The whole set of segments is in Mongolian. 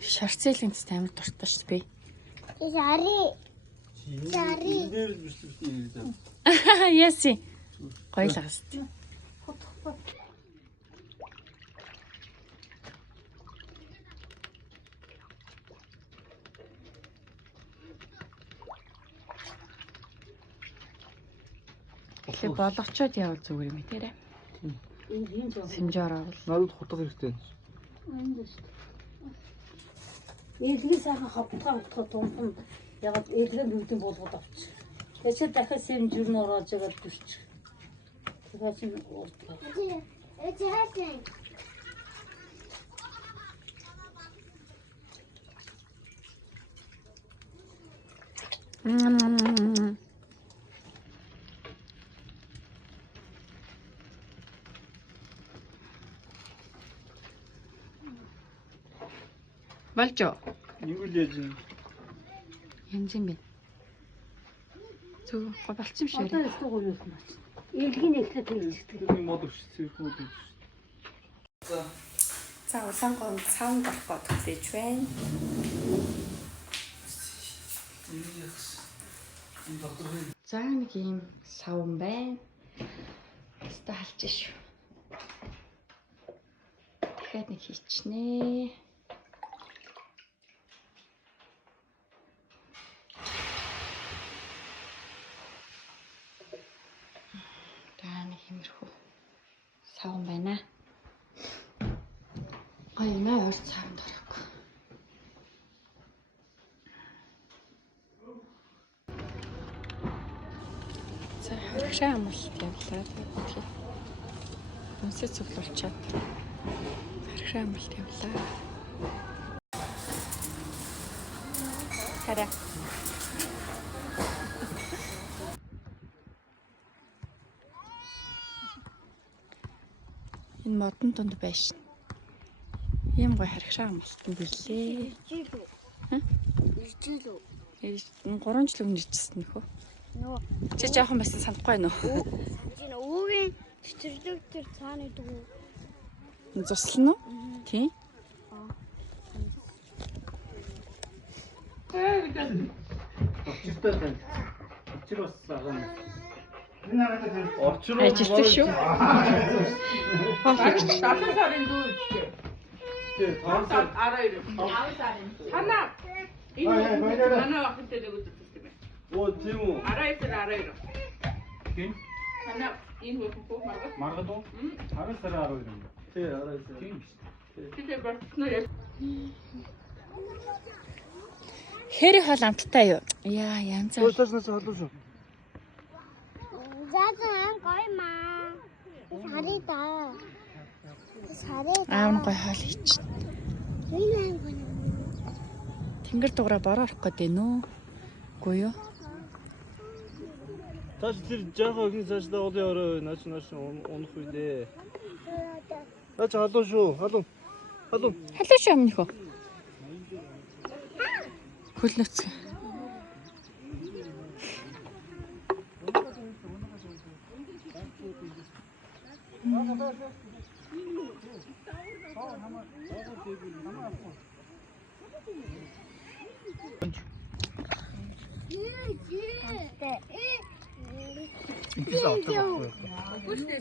Шарцээлийн амар дуртай шүү би. Яси. Гоёлагс. Эхлээ болгочоод явал зүгээр юм тэрэ. Сэмжээр авал. Надад хутгах хэрэгтэй. Эдлэг сайхан хавтгаа тунхан ягаад эдлэг бүгдийг болгоод авчих. Тэгэхээр дахиад сэмжүүр нь ороод жагаад дүрч. Тэгэхээр чинь уурдлаа. Болжоо. Юу л яаж юм? Янз юм бэ? Зүг болцсон юм шиг. Одоо өстө гоё юм байна. Эдлэгийн эхлээд Тэр мод өчсөн юм уу? За улаангон цаан гарах гээд төсөж байна. За нэг юм савн байна. Хаста халж шүү. Дахиад нэг хийчихнэ. Нэг хэмэрхүү савн байна. Гоё наа орц савнд орох. За харагшаа амлалт явлаа. Үнсээ цуглуулчаад харагшаа амлалт явлаа. Хараа. Энэ модон тунд байшин. Ийм гоё харагшаа амлалтан билээ. иржил үү? 3 жил өмнө ирчихсэн нөхөө. Нөө. Чи жоохон байсан санахгүй байна уу? Санаж байна. Өвгийн цэцэрлэг тэр цааны дүү. Зуслана уу? Тийм. Очиртай байна. Очир бас аган. Орчроо Ажилтдаг шүү. Хоолойч. 7 сарын дүү. Тэгээ 5 сар 12. 5 сарын. Санаа. Энэ манай охинтой л үздэг юм. Оо тийм үү. 12 сар 12. Тийм. Санаа энэ хөөхгүй маргад. Маргад уу? 12 сар 12 юм. Тий 12 сар. Тийм шүү. Тэгээ болчихно яа. Хэри хоол амттай юу? Яа янзаа. Уучлаарай холбоо шүү. Заасан гоё маа. Сарыг да. Сарыг. Аав гоё хоол хийчих. Энэ гоё. Тэнгэр дуураа бороо орох гээд байна уу? Үгүй юу? Таш тэр жаахан ихний цааш дагуулын орой наач унах үедээ. Наач халуун шүү. Халуун. Халуу шүү өмнөхөө. Хөлнөц.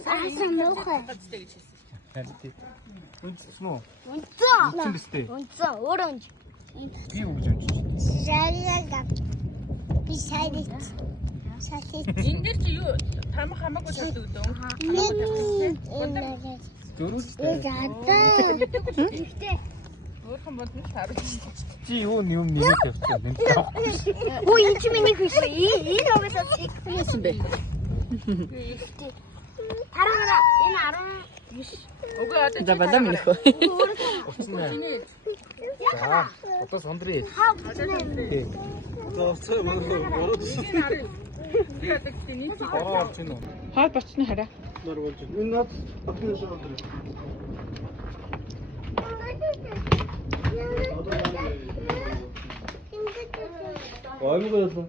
Асан нөхөө. Үнцэн үү? Унцаа. Үнцэн бистэ. Унцаа оранж. Би үгж юм чи. Шарилаа. Би шарилт. Шарилт. Энэ дээр чи юу тамах хамаагүй тавьдаг үү? Зөрүүлтэй. Ихтэй. Өөрхөн бодно таарч. Чи юу юм нэмээд тавьчихсан юм бэ? Ой энэ чи миний хүч. Энэ угаасаа Яасан бэ? ихтэй. Тараа энэ 19. Угаа одоо За балаа минийхөө. За, одоо сондрий. Тий. Одоо цаа манай ороод ирсэн. Ороо орж ийн үү? Хоол болчихно хараа. Нар болж байна. Энэ над ахны сондрий. Аймаг байлаа.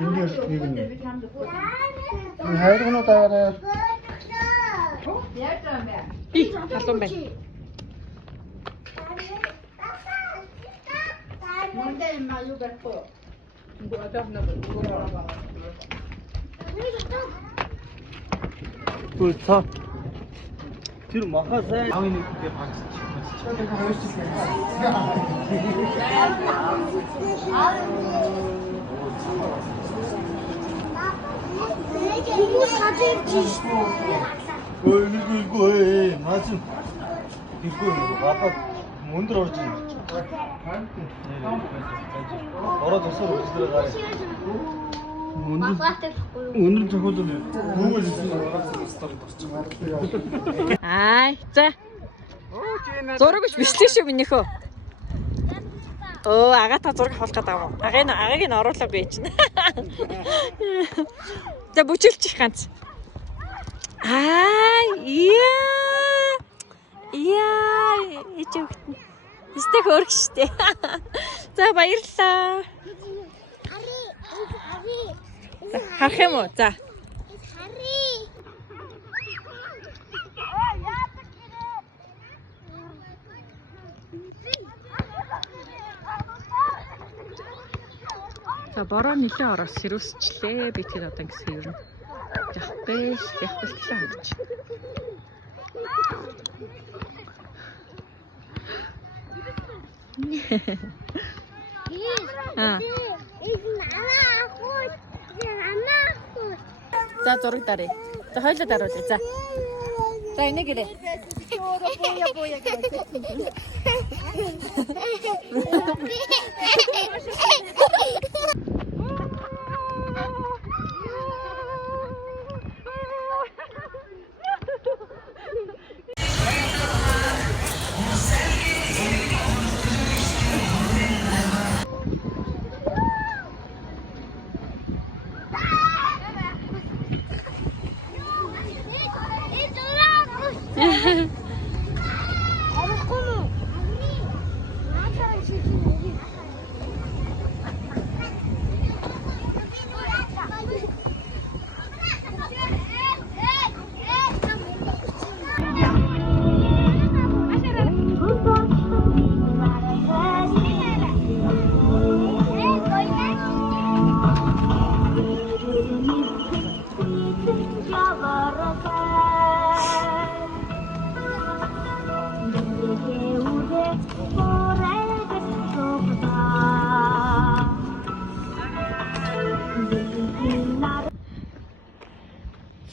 Энд нэг юм. Хайргнууд аарай. Ih, халуун байна. 둘다 뒤로 막아서 당연히 그게 박수. 부부 사진 찍. 이거 해. 맞아. 이거 아빠 못 들어오지. 떨어져서 어디 들어가래. 오늘 저거잖아요. 몸을 Аа, за. Зураг биш бичлээ шүү минийхөө. Оо, агаата зураг авах гэдэг юм. Агааг нь оруулаа би чинь. За бүжиглчих ганц. Яа, ичэвт. Истэг хөрг штэ. За баярлалаа. Харах юм уу? За. За бороо нэлээд ороо сэрүүсчлээ. Би тэр одоо ингэсэн юм. Явах биш гэсэн хандж. За зураг дарыг. За хоёулаа даруулъя. За. За энийг ирээ.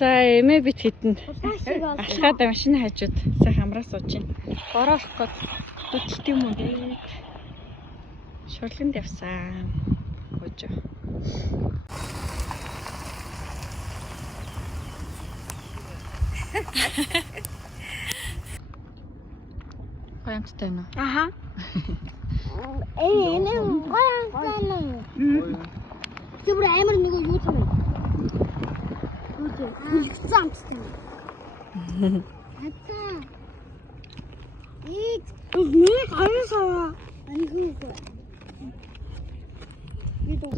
За эмээ бит хитэн алхаад машины хажууд сайхан амраа сууж байна. Бороолох гээд хөдөлт юм уу гээд шурланд явсан. Хөөж. Гоёмттай байна уу? Аха. Энэ гоёмттай нь. Тэр амар нэг юу юм бэ? Хүлэгцэн амттай юм. Атаа. Ийг нэг аясаа. Ани хүү. Виду.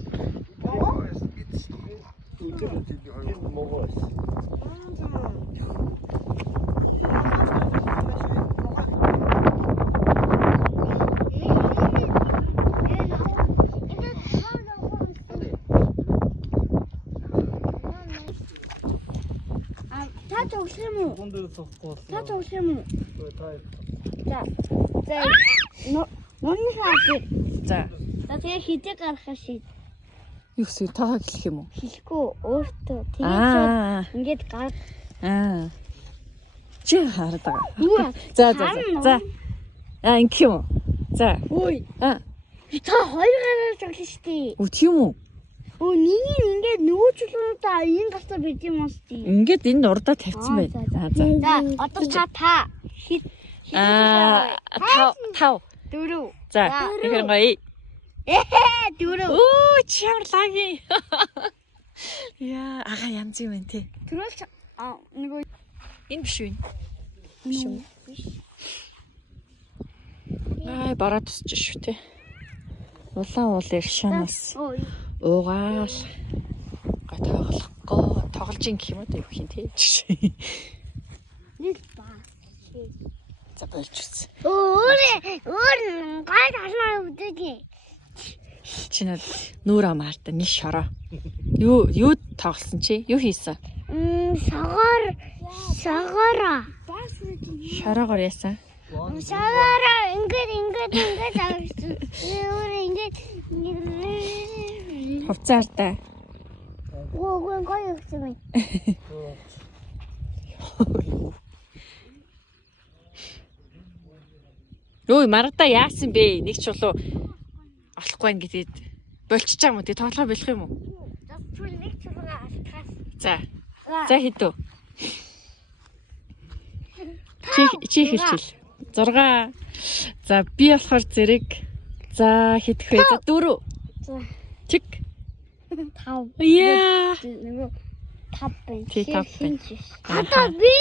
Та тоглох юм уу? За. Нуны хаач. За. За тэгээ хидэ гаргах шийд. Юу гэсэн таа хэлэх юм уу? Хэлэхгүй өөртөө тэгээд ингээд гар. Чи хараад байгаа. За. Ингэх юм уу? За. Ой. Та хоёр гараар тоглох штий. Үт юм уу? Нэг ингээд нөгөө чулуунуудаа энэ гартаа бид юм уу штий. Ингээд энэ урдаа тавьсан байна. За. Одоо та хит. 5 4. За, ихэр гоё. Дөрөв. Оо, чамар лаги. Яа, ага янз юм байна те. Түрүүлж нөгөө энэ биш үү? Биш үү? Ай, бараа тусч шүү те. Улаан уул иршанаас уугаал. Гой тоглохгүй, тоглож ин гэх юм уу юу хин те. За болж үз. Өөр гай талмаа өвдөж. Чиний нүүр амаарта нэг шороо. Юу тоглосон чи? Юу хийсэн? Сагара. Шороогоор яасан? Сагара ингээд авчихсан. Өөр ингээд Хувцаар та. гоо гоё өгсөн. Өө маргада яасан бэ? Нэг ч болоо олохгүй байна гэдэг болчихж байгаа юм уу? Тэг тоглоо болох юм уу? Нэг чулгаа алхаас. За. За хэдүү. Чи хэлчихэл. 6. За би болохоор зэрэг. За хэдэх вэ? За 4. Чик. 5. Яа. Нөгөө 5 байна. Тий 5 байна. Одоо би.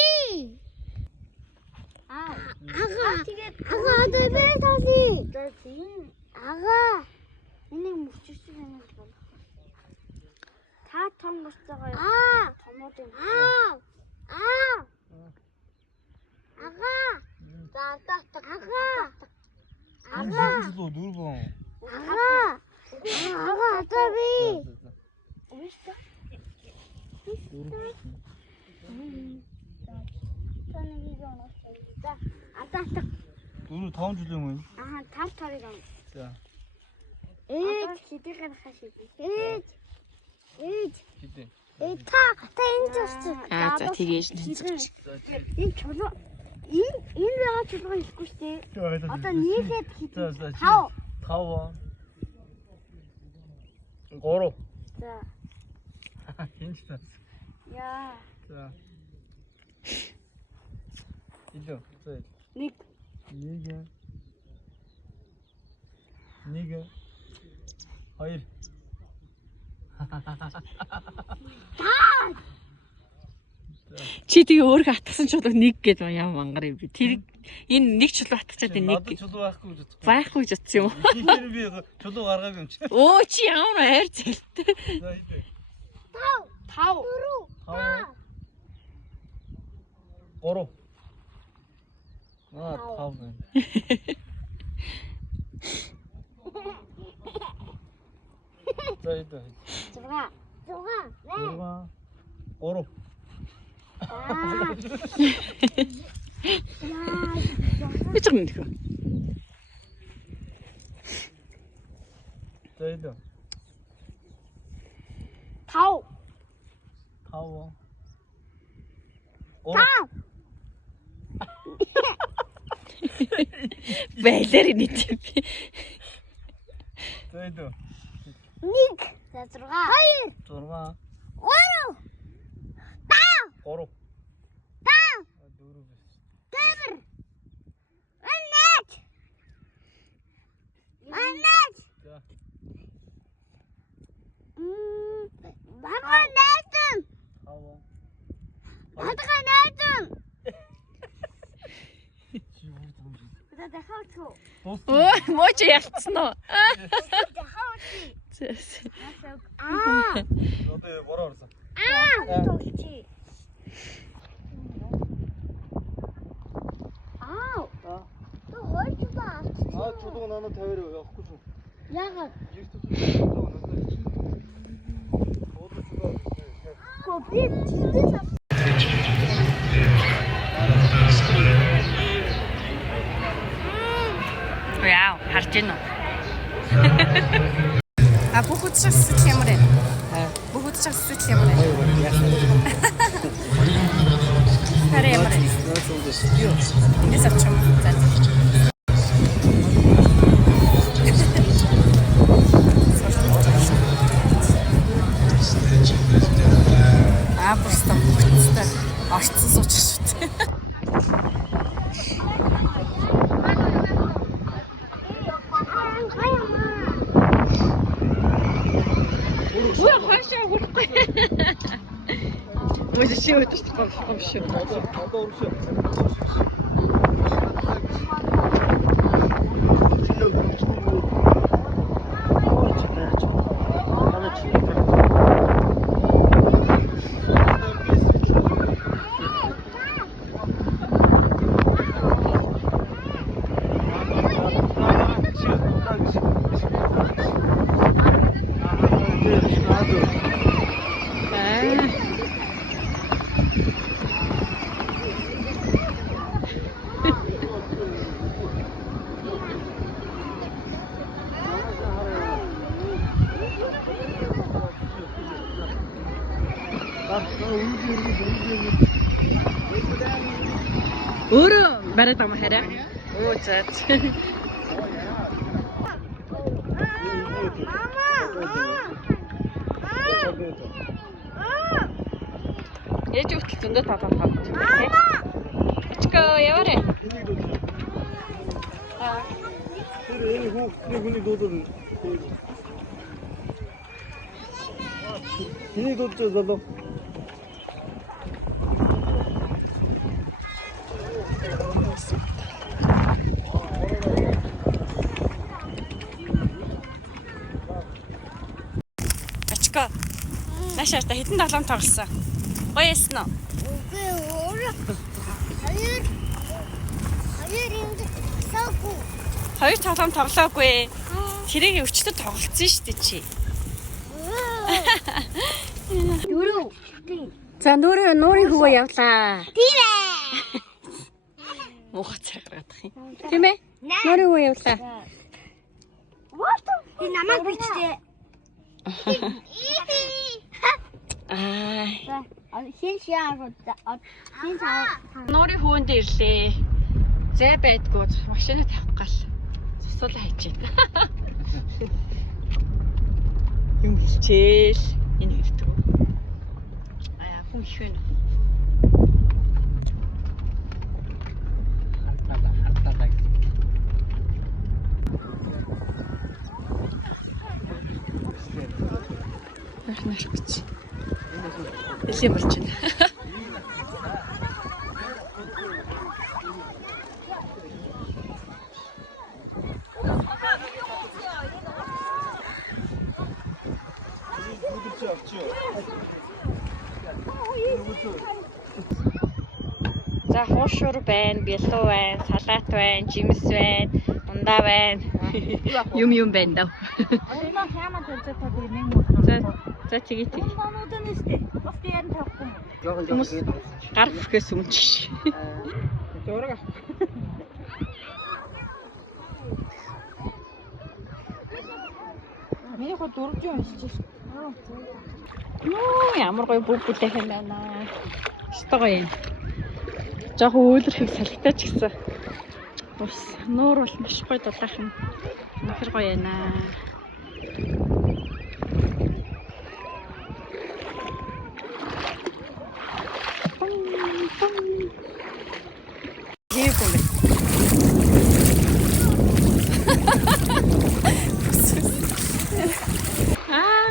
Ага тэгээд одоо би таны. Ага. Энийг мөчөрсөн юм бол. Та том болцоогоо. Томууд юм. Ага. За ага. 누르고. Ага одоо би. 누르 다음 주려면. 아하, 다음 털이가. 자. 기대가 하시지. 기대. 다 인저스. Аа за тэгээж нэ. 이 저거 인자가 저거 있고 싶대. 어떤 이게 자. 다오. 다와. 걸어. 자. 괜찮아. 야. 자. 이거. 자. 닉. 니가. 하일. Чи тэгээ өөрийгөө атгсан ч болоо 1 гэдэг юм мангар юм би. Тэр энэ нэг чулуу атгачаад 1. 나도 저도 갖고 있었어. Байхгүй ч утсан юм. 이때는 비해서 저도 гаргаагүй юм чи. Өө чи ямар хайр зэлтэй. За хитэ. 다오. 걸어. 다오. 자 이때. 저가. 네. 걸어가. 걸어. Гэж юм нөхөө. 자 이때. 다오. 다오. Байлаар нийт. 자 이때. 닉. 자 들어가. 하이. 들어가. 오로. 걸어. 데블. 만넷. 자. 마가 내든. 다오. 바다가 내든. 그다음에 하우초. Өө мууч ялцсан уу? 하우치. 너도 뭐라 그랬어? 하우치. 아우. 또 어디서 아 저도 나는 대회를 왜 갖고 좀. 야가 고비 진짜 Яа, харж гин үү? Бүх үдших сэтгэл ямар вэ? Бүх үдших сэтгэл ямар вэ? Хараа ямар вэ? Эндээс авчих юм. За. Просто орцсон суучих шүү дээ. Ой, хашаа хурахгүй. Може чи өдөж тохиолдох шүү. 나도 오르셔. Өөрөө бариад байгаа юм хараа. Оо за. Ээж үтэл зөндөө татаад байгаа. Чико яваарэ. Тэр хүний дуудал. Миний дуудаж залуу. Ачка. Нашаа та хэдэн тоглоом тоглосон? Гоё яасан уу? Үгүй өөр. Хоёр юм саугүй. Хоёр тоглоом тоглоогүй. Тэрийг өчтөд тоглолцсон шүү дээ чи. Дөрөв. За нуурын хөвөө явлаа. Тийм ээ. Муухай цаграад их юм. Тийм ээ? Нуурын хөвөө явлаа. Би намайг бичтэй. Хин шаарууд хин цаа. Нуурын хөвөнд ирлээ. Зай байдгүй машинаа тавих гал. Цусуулаа хайж байна. Юм хичээл энэ ирдэг. Хүн их байна. Наш бич. Элэм болж байна. За хуушур байна, бэлүү байна, салаат байна, жимс байна, ундаа байна. Юм байна даа. За тэгээ. Хүмүүс гар бүрхээс өмнө ч. Зураг. Миний хоо дурж уншиж байна. Нөө ямар гоё бүг бүлээх юм байна. Өстой гоё юм. Жохоо өөлөрхийг салхитаач гэсэн. Ус нуур бол маш гоё дулаах юм. Нөхөр гоё байна.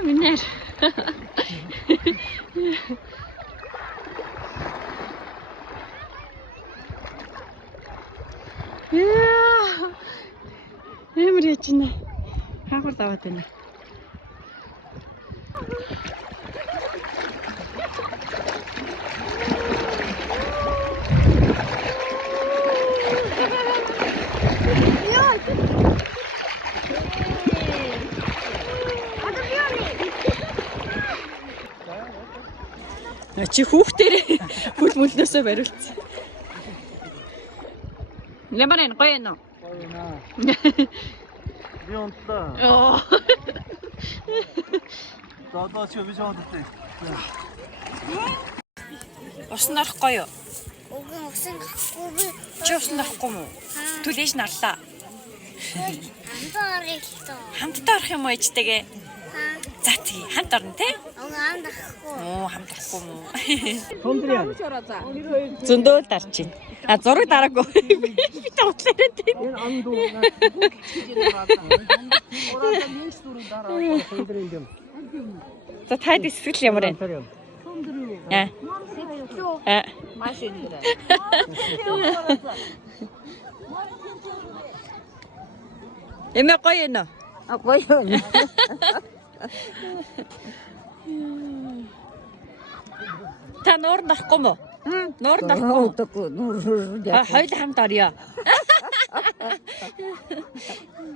Минер. Эмэр яж байна. Хаагур даваад байна. Чи хүүхдэрээ хөл мөлнөөсөө бариулсан. Лэмарэн гоё нөө. Би унтлаа. Оо. Доо чи биш унтдаг. Усан орохгүй юу? Үгүй усан гахгүй би. Чи усан орохгүй мүү? Түлээж нарлаа. Хамтдаа орох л тоо. Хамтдаа орох юм уу ээжтэйгээ? За тий, хамт орно те? Хамт орохгүй. Оо, хамт орохгүй мүү? Сондрия. Зөндөө дарж байна. А зураг дараагүй. Би тоглоорой тийм. Энэ андуу гिचгэж байгаа. Ороод нэг сүрэн дараа сондрийн юм. За таад эсвэл ямар байна? Аа. Аа. Маш эндэр. Эмээ гоё нөө. Гоё. Та нуурд орохгүй мó? Нуурд орохгүй. Хоёул хамт орё.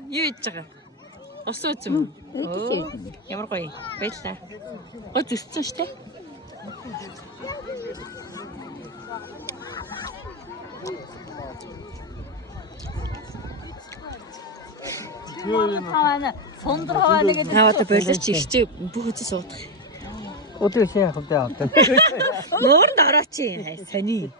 Юу хийж байгаа? Ус үзэн. Ямар гоё. Баярлаа. Гоё зүссэн шүү дээ. Хаваа сондөр хаваа нэгэд. Таваад болооч ихтэй бүх үзэж суудах. Өдөр шээ хавтаа авдаг. Нуурд орооч. Сони.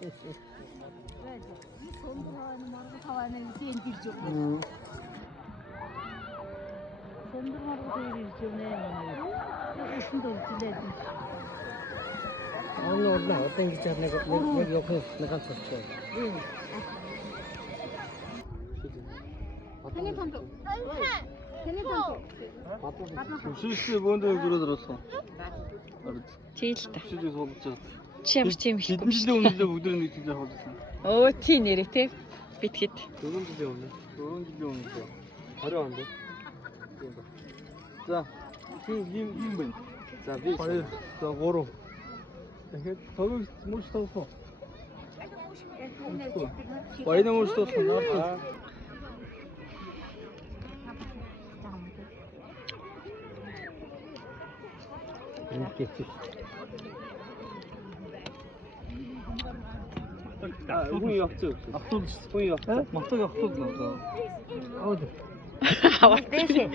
오늘 올라 어떤 기차 내가 여기 옆에 내가 쳤어. 실수 뭔데 줄어들었어. Тэгэлтэй. 실수 소득자. Чи ямар тийм их. жилдээ үнэндээ бүгдээ 진짜 hodсон. Өө тий нэрээ те. Битгэд. 4 жилийн өмнө. 4 жилийн өмнө. 20 онд. За. Хин бэн. За би. 2. За 3. Тэгэхээр төгөг мөч тоосоо. Баяна мөч тоосоо наа. Хүн явчих. Автобус хүн явчих. Мотог автобус надаа. Аваад. Аваад тий.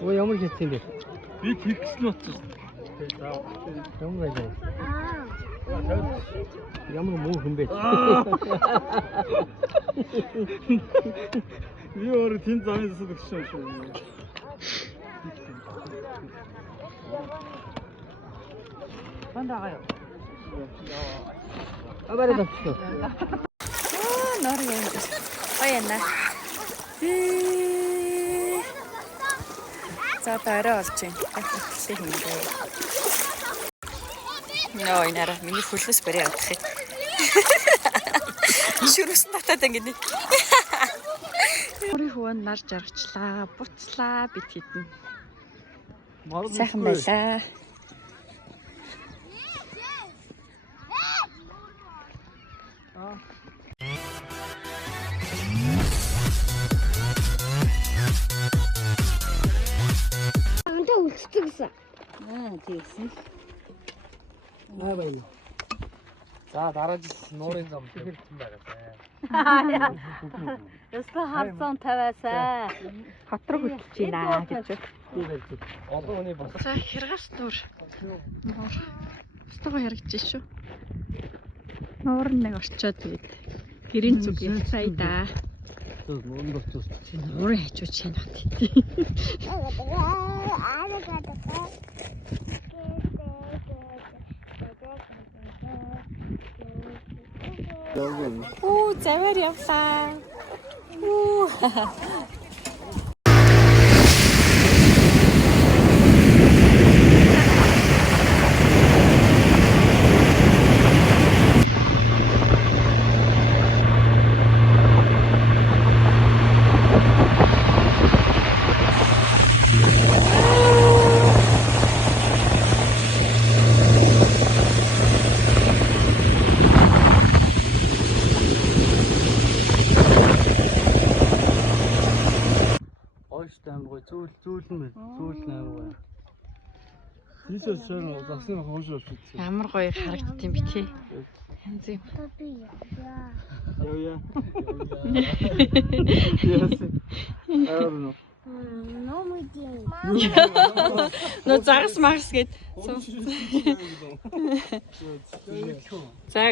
Өө ямар хэцүү юм бэ? Би тэгсэн утсан. Ямар байж. Ямар муу хүн бэ? Би өөр тэн замын засаг шүү. Бандагаа. Абараа тавчих. Нор юм. Баяна. За тарай олж юм. Ахлаа хийгээ. Ноо инара миний хөлөөс барай авах юм. Шүрс татаад ингэдэг. Өөрийн хөвөнд нар жаргачлаа, буцлаа бит хитэн. Сайхан байлаа. Антаа үлддэг гэсэн. Тэгсэн. Аа баяна. За дараа жил нуурын зам хэлсэн байгаа. Яста харсан тавиасаа. Хот руу хөтлөж байна гэж. Одоо өний бас. За хэрэгс нуур. Стого хэрэгжиж шүү. Нуур нэг орчоод тэгээд гэрийн зүг яцай да. Нуурын болчихсон. Нуурын хажууд шинэ хат. Оо, завар явлаа. Оо. Амар гоё зүүл нь байна. Зүүл нь амар гоё. Тийшээс шин засны хоошоо шүтсэн. Ямар гоё харагдт юм бэ тий. Янз юм. Яа. Яа. Номой день. Но загас магас гээд. За.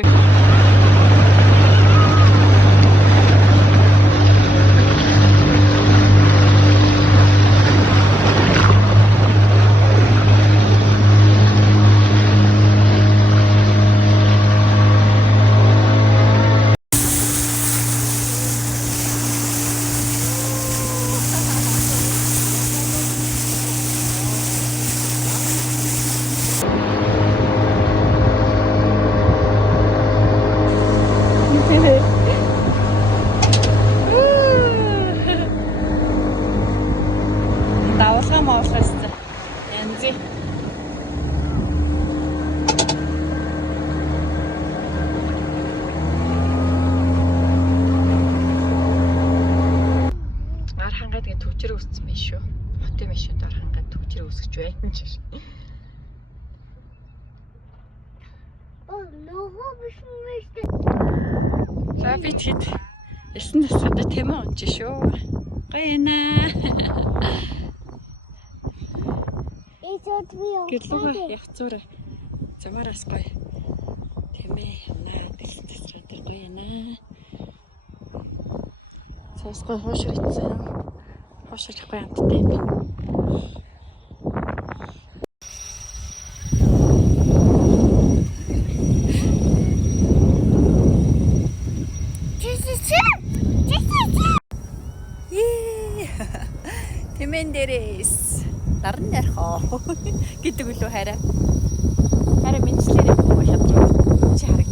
Давлага моолгоос янзи. Архангаа тэгээ төвчрөө үссэн байх шүү. Хот юм шүү архангаа төвчрөө үсгэж байна ч. Нөгөө биш юм биш. За би тэгэд элсэн настай тэмээ унж шүү. Гайна. Гэрлүүгээ яг зураа замараас гоё. Тэмээ наа дэлсэн цэцрээд гоё Сасгүй хуушир ицсэн. Хууширлахгүй амттай юм. Тэмэн дээрээс наран ярхоо гэдэг үлээ хараа. Хараа мэдчлээ хөө шатраа. Чи хараг.